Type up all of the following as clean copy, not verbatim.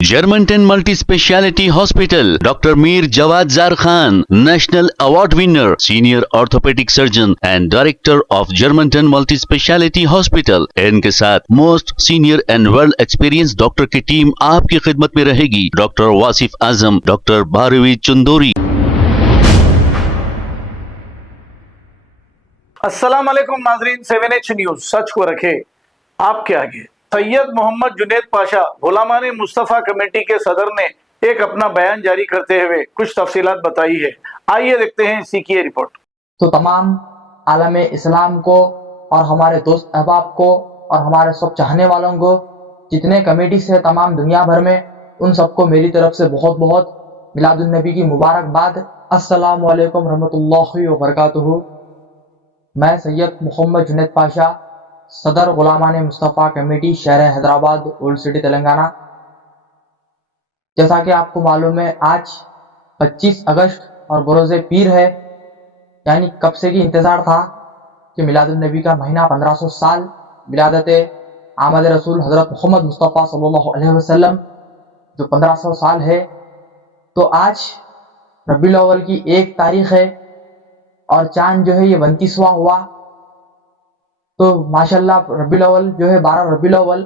Germantown Multi-Speciality Hospital, Dr. Mir Jawad Zar Khan, National Award winner, Senior Orthopedic Surgeon and Director of Germantown Multi-Speciality Hospital. इनके साथ Most Senior and Well Experienced Doctor की team आपकी खिदमत में रहेगी. Dr. Wasif आजम, Dr. Bharvi Chandori. अस्सलाम वालेकुम नाजरीन, 7H न्यूज सच को रखे आपके आगे। सैयद मोहम्मद जुनैद पाशा गुलामाने मुस्तफ़ा कमेटी के सदर ने एक अपना बयान जारी करते हुए कुछ तफसीलात बताई है। आइए देखते हैं इसी की रिपोर्ट। तो तमाम आलम इस्लाम को और हमारे दोस्त अहबाब को और हमारे सब चाहने वालों को, जितने कमेटी से तमाम दुनिया भर में, उन सबको मेरी तरफ से बहुत बहुत मिलादुन नबी की मुबारकबाद। अस्सलामु अलैकुम रहमतुल्लाहि व बरकातुहू। मैं सैयद मोहम्मद जुनैद पाशा, सदर गुलामाने मुस्तफ़ा कमेटी, शहर हैदराबाद, ओल्ड सिटी, तेलंगाना। जैसा कि आपको मालूम है, आज 25 अगस्त और बरोज़े पीर है, यानी कब से की इंतज़ार था कि मिलादुन नबी का महीना 1500 साल विलादत आमद रसूल हज़रत मोहम्मद मुस्तफ़ा सल्लल्लाहु अलैहि वसल्लम जो 1500 साल है, तो आज रबीउल अव्वल की 1 तारीख है और चांद जो है ये 29वां हुआ। तो माशाल्लाह रबीउल अव्वल जो है 12 रबीउल अव्वल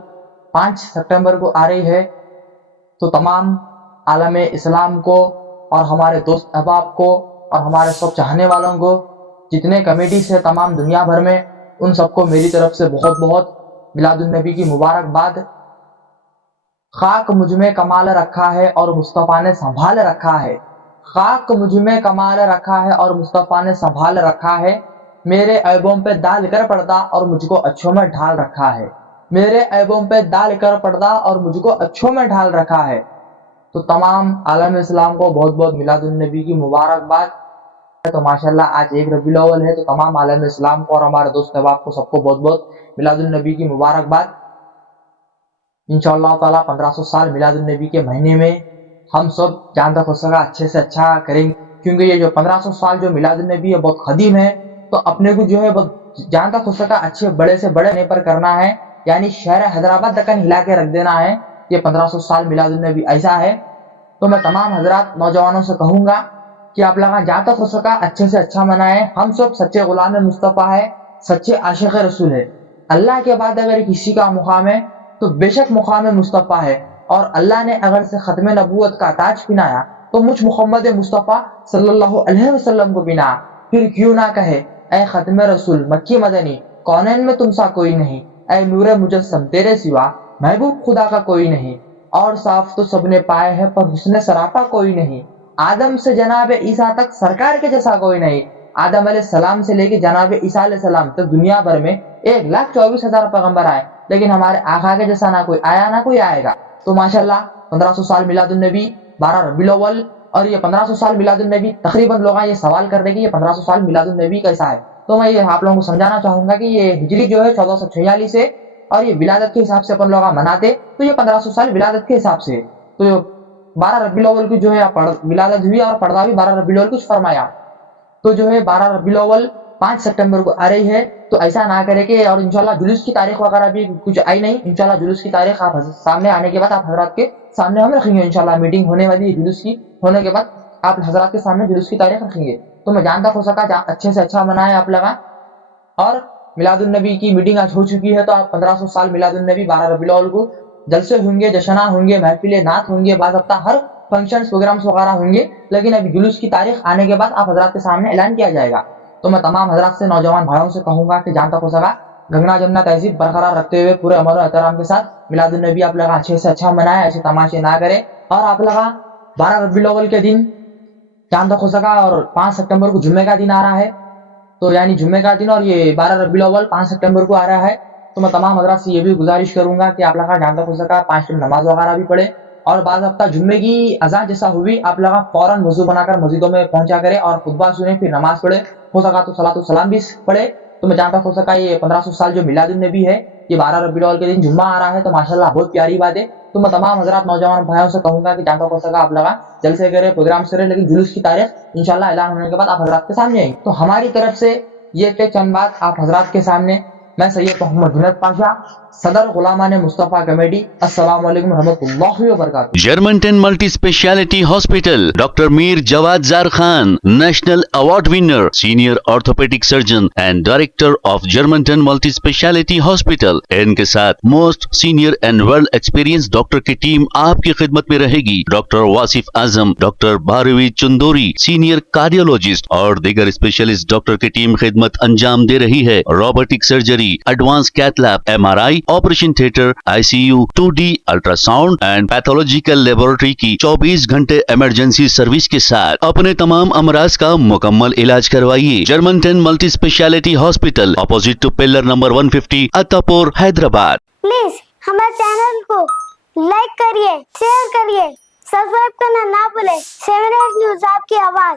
5 सितंबर को आ रही है। तो तमाम आलम इस्लाम को और हमारे दोस्त अहबाब को और हमारे सब चाहने वालों को, जितने कमेटी से तमाम दुनिया भर में, उन सबको मेरी तरफ से बहुत बहुत मिलादुन नबी की मुबारकबाद। खाक मुझ में कमाल रखा है और मुस्तफ़ा ने संभाल रखा है। खाक मुझ में कमाल रखा है और मुस्तफ़ा ने संभाल रखा है। मेरे ऐबों पे डाल कर पर्दा और मुझको अच्छों में ढाल रखा है। मेरे ऐबों पे डाल कर पर्दा और मुझको अच्छों में ढाल रखा है। तो तमाम आलम इस्लाम को बहुत बहुत मिलादुन नबी की मुबारकबाद। तो माशाल्लाह आज 1 रबीउल अव्वल है, तो तमाम आलम इस्लाम को और हमारे दोस्त अहबाब को सबको बहुत बहुत मिलादुन नबी की मुबारकबाद। इंशाअल्लाह ताला 1500 साल मिलादुन नबी के महीने में हम सब जान तक हो सका अच्छे से अच्छा करेंगे, क्योंकि ये जो 1500 साल जो मिलादुन नबी है बहुत कदीम है। तो अपने को जो है बहुत जान तक हो सका अच्छे बड़े से बड़े नहीं पर करना है, यानी शहर हैदराबाद तक हिला के रख देना है। ये 1500 साल मिलादुन नबी ऐसा है। तो मैं तमाम हजरात नौजवानों से कहूंगा कि आप लोग जहाँ तक हो सका अच्छे से अच्छा मनाएं। हम सब सच्चे गुलाम मुस्तफ़ा है, सच्चे आशिक रसूल है। अल्लाह के बाद अगर किसी का मुकाम है तो बेशक मुकाम मुस्तफ़ा है, और अल्लाह ने अगर से खत्म नबूवत का ताज पिनाया तो मुझ मोहम्मद मुस्तफ़ा सल्लल्लाहु अलैहि वसल्लम को बिना। फिर क्यों ना कहे, ऐ खत्म रसूल मक्की मदनी, कौनैन में तुमसा कोई नहीं। ऐ नूरे मुजस्सम तेरे सिवा महबूब खुदा का कोई नहीं। और साफ तो सबने पाए हैं पर हुस्न सरापा कोई नहीं। आदम से जनाब ईसा तक सरकार के जैसा कोई नहीं। आदम अलैहिस्सलाम से लेके जनाब ईसा अलैहिस्सलाम तक दुनिया भर में 1,24,000 पैगंबर आए, लेकिन हमारे आका के जैसा ना कोई आया ना कोई आएगा। तो माशाल्लाह 1500 साल मिलादुन नबी, 12 रबीउल अव्वल, और ये 1500 साल मिलादुन नबी। तकरीबन लोग ये सवाल कर रहे कि ये 1500 साल मिलादुन नबी कैसा है। तो मैं ये आप लोगों को समझाना चाहूंगा कि ये हिजरी जो है 1446 है, और ये विलादत के हिसाब से अपन लोग मनाते, तो ये 1500 साल विलादत के हिसाब से। तो 12 रबीउल अव्वल की जो है विलादत हुई और पर्दा भी 12 रबीउल अव्वल कुछ फरमाया। तो जो है 12 रबीउल अव्वल 5 सितंबर को आ रही है। तो ऐसा ना करे कि, और इंशाल्लाह जुलूस की तारीख वगैरह भी कुछ आई नहीं। इंशाल्लाह जुलूस की तारीख आप सामने आने के बाद आप हजरात के सामने हम रखेंगे। इंशाल्लाह मीटिंग होने वाली है जुलूस की, होने के बाद आप हजरात के सामने जुलूस की तारीख रखेंगे। तो मैं जानता हो सका अच्छे से अच्छा मनाए आप लगा। और मिलादुन नबी की मीटिंग आज हो चुकी है, तो आप 1500 साल मिलादुन नबी 12 रबीउल अव्वल को जलसे होंगे, जश्ना होंगे, महफिले नात होंगे, बाज़ाब्ता हर फंक्शंस प्रोग्राम्स वगैरह होंगे। लेकिन अभी जुलूस की तारीख आने के बाद आप हजरात के सामने ऐलान किया जाएगा। तो मैं तमाम हजरात से, नौजवान भाइयों से कहूंगा कि जहाँ तक हो सका गंगना जमना तहजीब बरकरार रखते हुए पूरे अमल और एहतराम के साथ मिलादुन नबी आप लोग अच्छे से अच्छा मनाए, ऐसे तमाशे ना करे। और आप लोग 12 रबीउल अव्वल के दिन जहाँ तक हो सका, और 5 सितंबर को जुम्मे का दिन आ रहा है, तो यानी जुम्मे का दिन, और ये 12 रबीउल अव्वल 5 सितंबर को आ रहा है। तो मैं तमाम हजरात से ये भी गुजारिश करूंगा कि आप लोग जहाँ तक हो सका 5 टाइम नमाज वगैरह भी पढ़े, और बाद हफ्ता जुम्मे की अजान जैसा हुई आप लोग फौरन वजू बनाकर मस्जिदों में पहुंचा करें और खुतबा सुने, फिर नमाज पढ़े, हो सका तो सलातु सलाम भी पढ़े। तो मैं जहाँ तक हो सका ये 1500 साल जो मिलादुन नबी है, ये 12 रबीउल अव्वल के दिन जुम्मा आ रहा है, तो माशाल्लाह बहुत प्यारी बात है। तो मैं तमाम हजरात नौजवान भाइयों से कहूंगा कि जहाँ तक हो सका आप लोग जलसे करें, प्रोग्राम करें, लेकिन जुलूस की तारीख इंशाल्लाह ऐलान होने के बाद आप हजरात के सामने आएंगे। तो हमारी तरफ से ये थे चंद बात आप हजरात के सामने। मैं सैयद मोहम्मद जुनैद पाशा, صدر غلامان مصطفیٰ کمیٹی السلام علیکم ورحمۃ اللہ وبرکاتہ. Germantown Multi Speciality Hospital, Dr. Mir Jawad Zar Khan, National Award winner, Senior Orthopedic Surgeon and Director of Germantown Multi Speciality Hospital. इनके साथ most senior and world experience doctor की टीम आपकी खिदमत में रहेगी. Doctor Wasif Azam, doctor Bharvi Chandori, senior cardiologist और दीगर specialist doctor की टीम खिदमत अंजाम दे रही है. Robotic surgery, advance cath lab, MRI, operation theatre, ICU, 2D ultrasound and pathological laboratory की 24 घंटे इमरजेंसी सर्विस के साथ अपने तमाम अमराज का मुकम्मल इलाज करवाइए. Germanten multi speciality hospital, opposite to pillar number 150, Attapur, Hyderabad. Please हमारे चैनल को लाइक करिए, शेयर करिए, सब्सक्राइब करना ना भूले. 7 न्यूज़ आपकी आवाज.